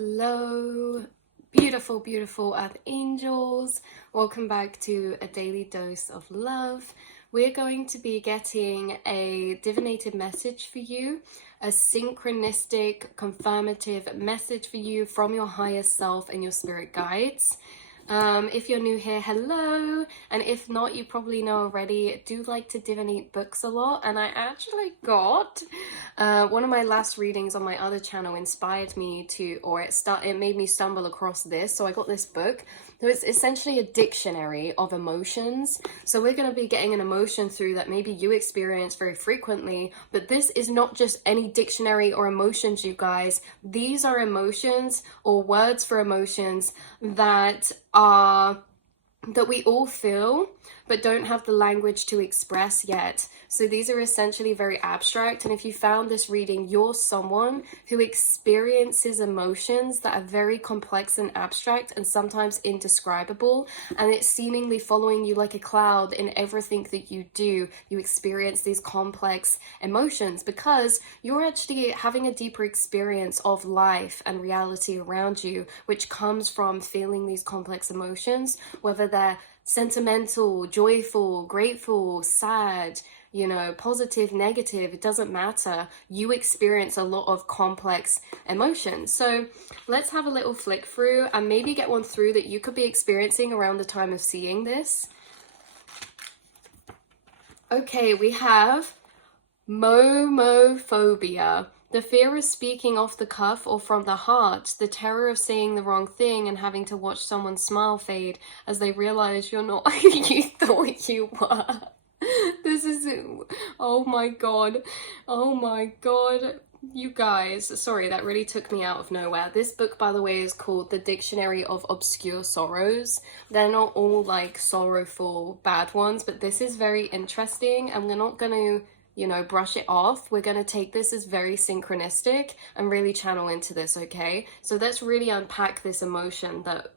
Hello, beautiful, beautiful Earth Angels. Welcome back to a daily dose of love. We're going to be getting a divinated message for you, a synchronistic, confirmative message for you from your higher self and your spirit guides. If you're new here, hello, and if not, you probably know already, I do like to divinate books a lot, and I actually got one of my last readings on my other channel inspired me to, or it made me stumble across this, so I got this book. So it's essentially a dictionary of emotions. So we're going to be getting an emotion through that maybe you experience very frequently, but this is not just any dictionary or emotions, you guys. These are emotions or words for emotions that we all feel but don't have the language to express yet. So these are essentially very abstract, and if you found this reading, you're someone who experiences emotions that are very complex and abstract and sometimes indescribable, and it's seemingly following you like a cloud in everything that you do. You experience these complex emotions because you're actually having a deeper experience of life and reality around you, which comes from feeling these complex emotions, whether they're sentimental, joyful, grateful, sad, positive, negative, it doesn't matter. You experience a lot of complex emotions. So let's have a little flick through and maybe get one through that you could be experiencing around the time of seeing this. Okay, we have momophobia. The fear of speaking off the cuff or from the heart, the terror of saying the wrong thing and having to watch someone's smile fade as they realize you're not who you thought you were. This is, oh my god, you guys, sorry, that really took me out of nowhere. This book, by the way, is called The Dictionary of Obscure Sorrows. They're not all like sorrowful bad ones, but this is very interesting, and we're not going to brush it off. We're going to take this as very synchronistic and really channel into this, okay? So let's really unpack this emotion that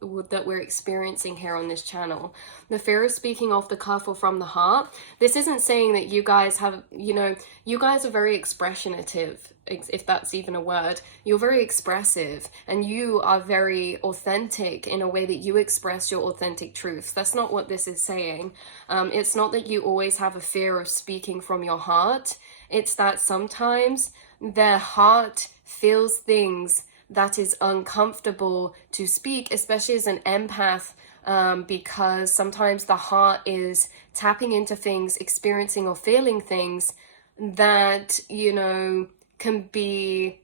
we're experiencing here on this channel. The fear of speaking off the cuff or from the heart. This isn't saying that you guys have, you guys are very expressionative, if that's even a word. You're very expressive and you are very authentic in a way that you express your authentic truths. That's not what this is saying. It's not that you always have a fear of speaking from your heart. It's that sometimes their heart feels things that is uncomfortable to speak, especially as an empath, because sometimes the heart is tapping into things, experiencing or feeling things that, can be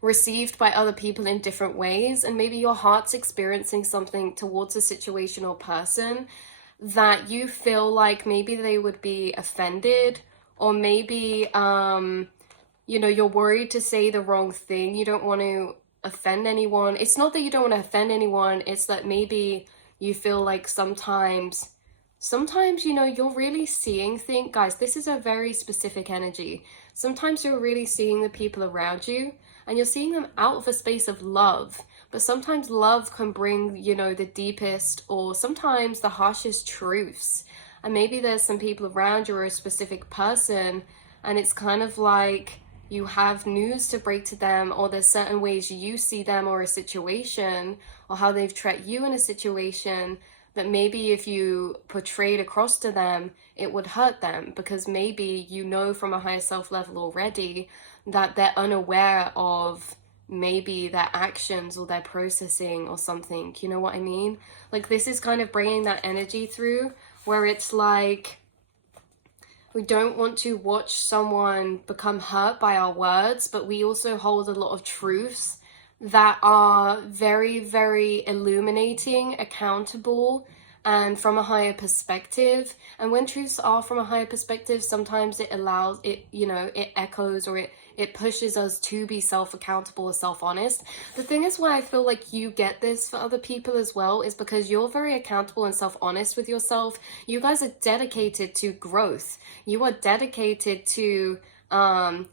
received by other people in different ways. And maybe your heart's experiencing something towards a situation or person that you feel like maybe they would be offended, or maybe you're worried to say the wrong thing. You don't want to offend anyone. It's not that you don't want to offend anyone, it's that maybe you feel like sometimes you're really seeing things. Guys, this is a very specific energy. Sometimes you're really seeing the people around you and you're seeing them out of a space of love. But sometimes love can bring, the deepest or sometimes the harshest truths. And maybe there's some people around you or a specific person, and it's kind of like you have news to break to them, or there's certain ways you see them or a situation, or how they've treated you in a situation that maybe if you portrayed across to them, it would hurt them, because maybe from a higher self level already that they're unaware of maybe their actions or their processing or something. You know what I mean? Like, this is kind of bringing that energy through where it's like we don't want to watch someone become hurt by our words, but we also hold a lot of truths that are very, very illuminating, accountable, and from a higher perspective. And when truths are from a higher perspective, sometimes it allows it, it echoes, or it pushes us to be self-accountable or self-honest. The thing is why I feel like you get this for other people as well is because you're very accountable and self-honest with yourself. You guys are dedicated to growth. You are dedicated to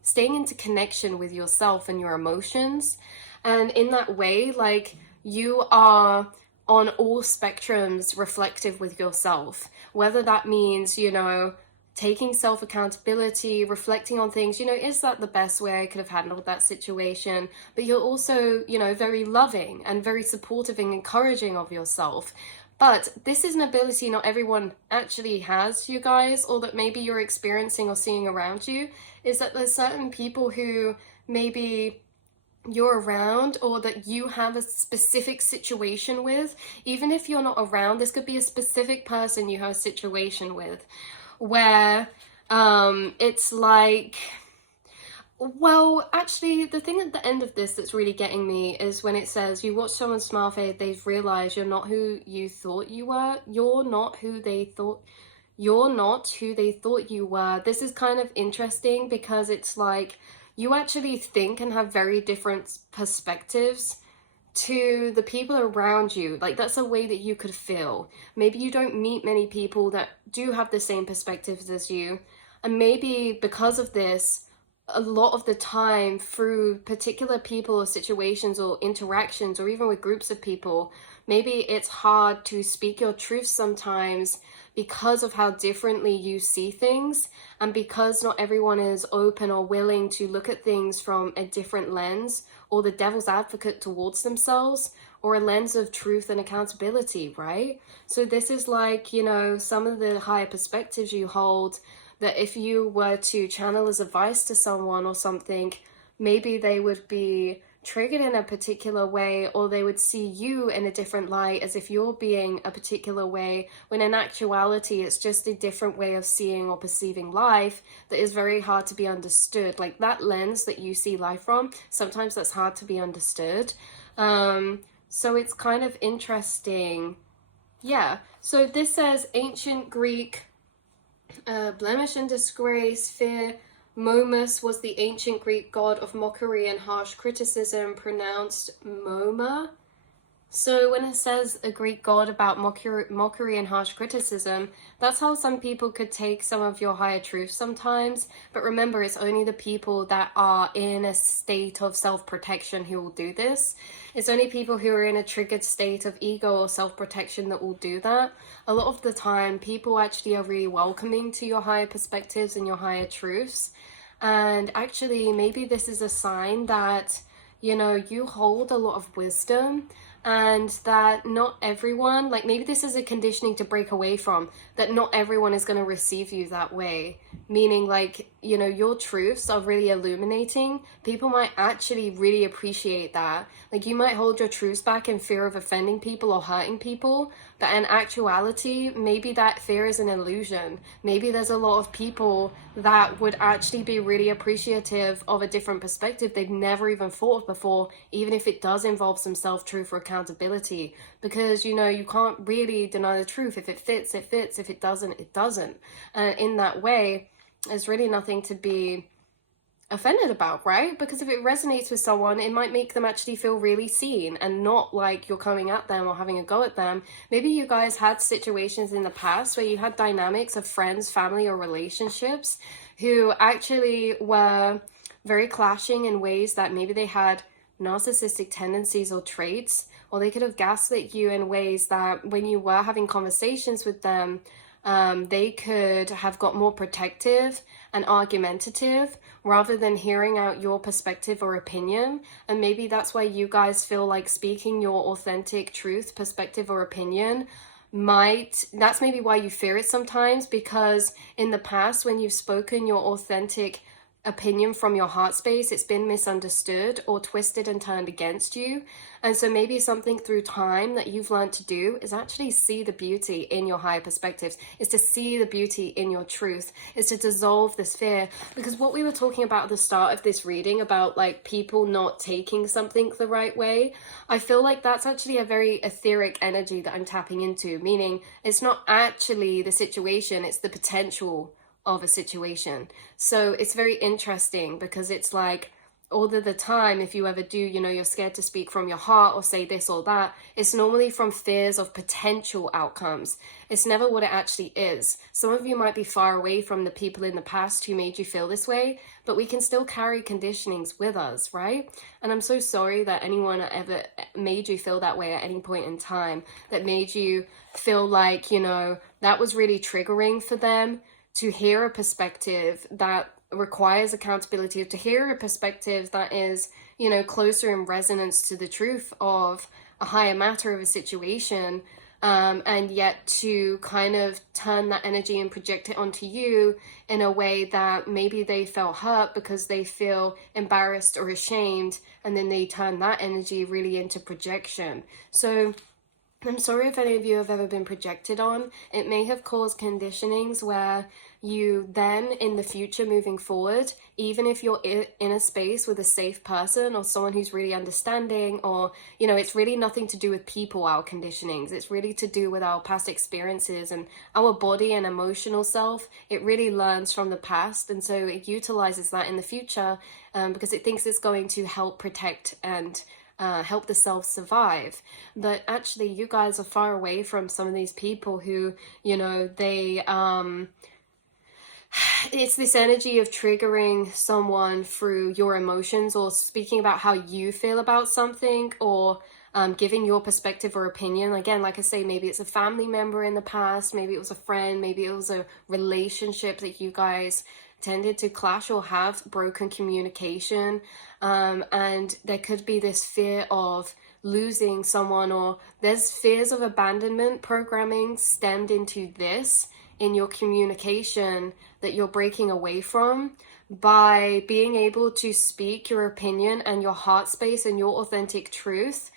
staying into connection with yourself and your emotions. And in that way, like, you are on all spectrums reflective with yourself, whether that means, taking self-accountability, reflecting on things, you know, is that the best way I could have handled that situation? But you're also, you know, very loving and very supportive and encouraging of yourself. But this is an ability not everyone actually has, you guys, or that maybe you're experiencing or seeing around you, is that there's certain people who maybe you're around or that you have a specific situation with. Even if you're not around, this could be a specific person you have a situation with where it's like, well, actually, the thing at the end of this that's really getting me is when it says you watch someone smile, they've realized you're not who you thought you were. You're not who they thought you were. This is kind of interesting because it's like you actually think and have very different perspectives to the people around you. Like, that's a way that you could feel. Maybe you don't meet many people that do have the same perspectives as you, and maybe because of this, a lot of the time through particular people or situations or interactions or even with groups of people, maybe it's hard to speak your truth sometimes because of how differently you see things, and because not everyone is open or willing to look at things from a different lens or the devil's advocate towards themselves, or a lens of truth and accountability, right? So this is like, you know, some of the higher perspectives you hold that if you were to channel as advice to someone or something, maybe they would be triggered in a particular way, or they would see you in a different light as if you're being a particular way, when in actuality it's just a different way of seeing or perceiving life that is very hard to be understood. Like that lens that you see life from, sometimes that's hard to be understood. So it's kind of interesting. Yeah, so this says ancient Greek, blemish and disgrace, fear. Momus was the ancient Greek god of mockery and harsh criticism, pronounced Moma. So when it says a Greek god about mockery and harsh criticism, that's how some people could take some of your higher truths sometimes. But remember, it's only the people that are in a state of self-protection who will do this. It's only people who are in a triggered state of ego or self-protection that will do that. A lot of the time, people actually are really welcoming to your higher perspectives and your higher truths. And actually, maybe this is a sign that, you know, you hold a lot of wisdom, and that not everyone, like maybe this is a conditioning to break away from, that not everyone is going to receive you that way. Meaning, like, you know, your truths are really illuminating. People might actually really appreciate that. Like, you might hold your truths back in fear of offending people or hurting people, but in actuality, maybe that fear is an illusion. Maybe there's a lot of people that would actually be really appreciative of a different perspective they've never even thought of before, even if it does involve some self-truth or accountability. Because, you know, you can't really deny the truth. If it fits, it fits. If it doesn't, it doesn't. And in that way, there's really nothing to be offended about, right? Because if it resonates with someone, it might make them actually feel really seen and not like you're coming at them or having a go at them. Maybe you guys had situations in the past where you had dynamics of friends, family, or relationships who actually were very clashing in ways that maybe they had narcissistic tendencies or traits, or they could have gaslit you in ways that when you were having conversations with them, they could have got more protective and argumentative rather than hearing out your perspective or opinion. And maybe that's why you guys feel like speaking your authentic truth, perspective, or opinion that's maybe why you fear it sometimes, because in the past when you've spoken your authentic opinion from your heart space, it's been misunderstood or twisted and turned against you. And so maybe something through time that you've learned to do is actually see the beauty in your higher perspectives, is to see the beauty in your truth, is to dissolve this fear. Because what we were talking about at the start of this reading about like people not taking something the right way, I feel like that's actually a very etheric energy that I'm tapping into, meaning it's not actually the situation, it's the potential of a situation. So it's very interesting because it's like all of the time, if you ever do, you know, you're scared to speak from your heart or say this or that, it's normally from fears of potential outcomes. It's never what it actually is. Some of you might be far away from the people in the past who made you feel this way, but we can still carry conditionings with us, right? And I'm so sorry that anyone ever made you feel that way at any point in time, that made you feel like, you know, that was really triggering for them. to hear a perspective that requires accountability, to hear a perspective that is, you know, closer in resonance to the truth of a higher matter of a situation, and yet to kind of turn that energy and project it onto you in a way that maybe they felt hurt because they feel embarrassed or ashamed, and then they turn that energy really into projection. So I'm sorry if any of you have ever been projected on. It may have caused conditionings where you then, in the future moving forward, even if you're in a space with a safe person or someone who's really understanding, or, you know, it's really nothing to do with people, our conditionings. It's really to do with our past experiences and our body and emotional self. It really learns from the past, and so it utilizes that in the future because it thinks it's going to help protect and help the self survive. But actually, you guys are far away from some of these people who, you know, they it's this energy of triggering someone through your emotions, or speaking about how you feel about something, or giving your perspective or opinion. Again, like I say, maybe it's a family member in the past, maybe it was a friend, maybe it was a relationship that you guys tended to clash or have broken communication, and there could be this fear of losing someone, or there's fears of abandonment programming stemmed into this in your communication that you're breaking away from by being able to speak your opinion and your heart space and your authentic truth,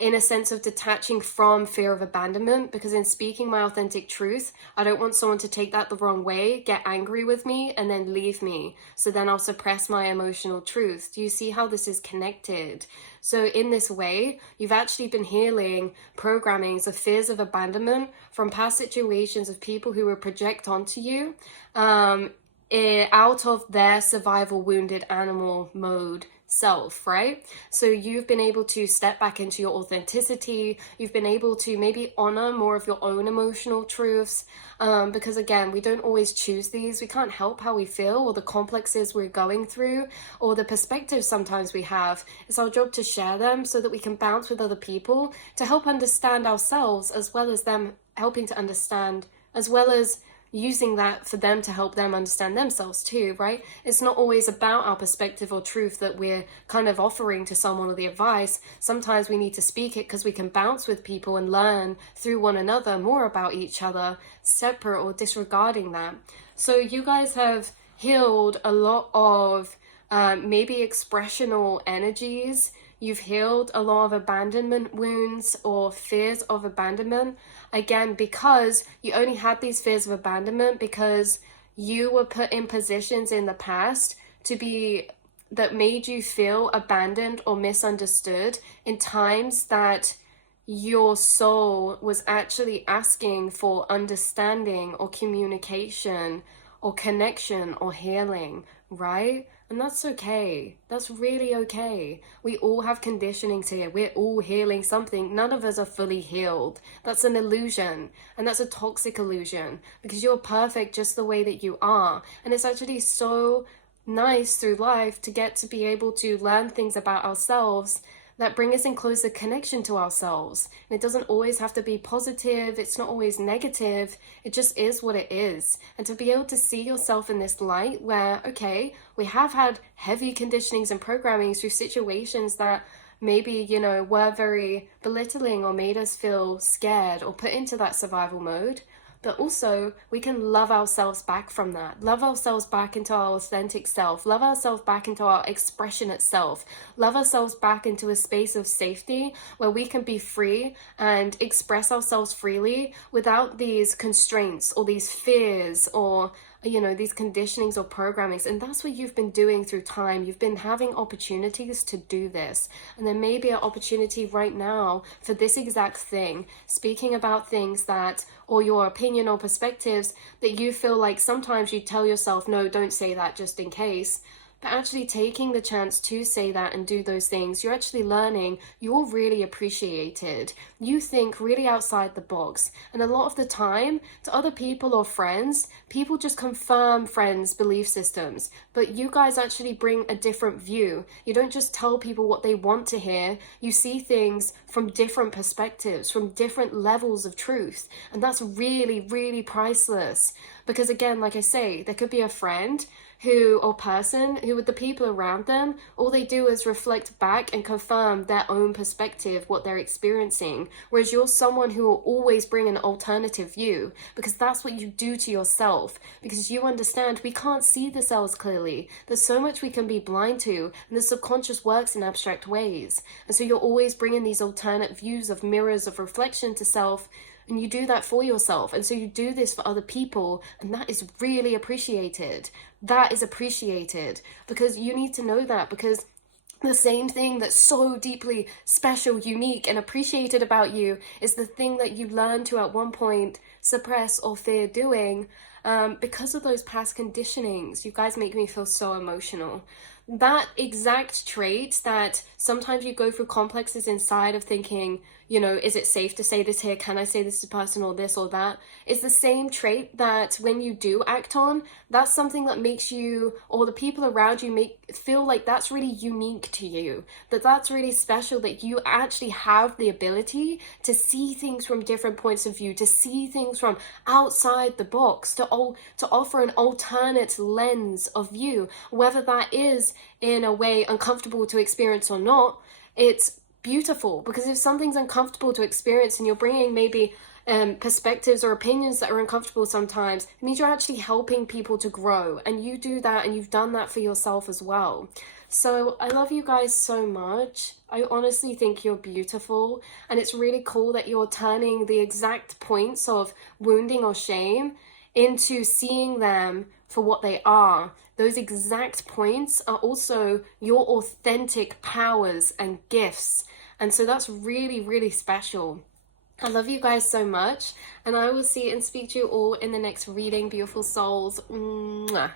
in a sense of detaching from fear of abandonment. Because in speaking my authentic truth, I don't want someone to take that the wrong way, get angry with me, and then leave me. So then I'll suppress my emotional truth. Do you see how this is connected? So in this way, you've actually been healing programmings of fears of abandonment from past situations of people who will project onto you out of their survival wounded animal mode self, right? So you've been able to step back into your authenticity. You've been able to maybe honor more of your own emotional truths, because again, we don't always choose these. We can't help how we feel, or the complexes we're going through, or the perspectives sometimes we have. It's our job to share them so that we can bounce with other people to help understand ourselves, as well as them helping to understand, as well as using that for them to help them understand themselves too, right? It's not always about our perspective or truth that we're kind of offering to someone, or the advice. Sometimes we need to speak it because we can bounce with people and learn through one another more about each other, separate or disregarding that. So you guys have healed a lot of maybe expressional energies. You've healed a lot of abandonment wounds or fears of abandonment. Again, because you only had these fears of abandonment because you were put in positions in the past to be, that made you feel abandoned or misunderstood in times that your soul was actually asking for understanding or communication or connection or healing, right? And that's okay. That's really okay. We all have conditionings here. We're all healing something. None of us are fully healed. That's an illusion. And that's a toxic illusion, because you're perfect just the way that you are. And it's actually so nice through life to get to be able to learn things about ourselves that bring us in closer connection to ourselves. And it doesn't always have to be positive. It's not always negative. It just is what it is. And to be able to see yourself in this light where, okay, we have had heavy conditionings and programming through situations that maybe, you know, were very belittling or made us feel scared or put into that survival mode. But also, we can love ourselves back from that. Love ourselves back into our authentic self. Love ourselves back into our expressionate self. Love ourselves back into a space of safety where we can be free and express ourselves freely without these constraints or these fears or, you know, these conditionings or programmings. And that's what you've been doing through time. You've been having opportunities to do this. And there may be an opportunity right now for this exact thing, speaking about things that, or your opinion or perspectives that you feel like sometimes you tell yourself, no, don't say that just in case. but actually taking the chance to say that and do those things, you're actually learning you're really appreciated. You think really outside the box. And a lot of the time, to other people or friends, people just confirm friends' belief systems, but you guys actually bring a different view. You don't just tell people what they want to hear, you see things from different perspectives, from different levels of truth. And that's really, really priceless. Because again, like I say, there could be a friend who, or person who, with the people around them, all they do is reflect back and confirm their own perspective, what they're experiencing. Whereas you're someone who will always bring an alternative view, because that's what you do to yourself. Because you understand we can't see the cells clearly. There's so much we can be blind to, and the subconscious works in abstract ways. And so you're always bringing these alternate views of mirrors of reflection to self, and you do that for yourself. And so you do this for other people, and that is really appreciated. That is appreciated, because you need to know that, because the same thing that's so deeply special, unique, and appreciated about you is the thing that you learn to at one point suppress or fear doing, because of those past conditionings. You guys make me feel so emotional. That exact trait that sometimes you go through complexes inside of thinking, you know, is it safe to say this here? Can I say this to person or this or that? Is the same trait that when you do act on, that's something that makes you, or the people around you feel like that's really unique to you, that's really special, that you actually have the ability to see things from different points of view, to see things from outside the box, to offer an alternate lens of view, whether that is in a way uncomfortable to experience or not. It's beautiful, because if something's uncomfortable to experience and you're bringing maybe perspectives or opinions that are uncomfortable sometimes, it means you're actually helping people to grow, and you do that, and you've done that for yourself as well. So I love you guys so much. I honestly think you're beautiful, and it's really cool that you're turning the exact points of wounding or shame into seeing them for what they are. Those exact points are also your authentic powers and gifts. And so that's really, really special. I love you guys so much, and I will see and speak to you all in the next reading, beautiful souls. Mwah.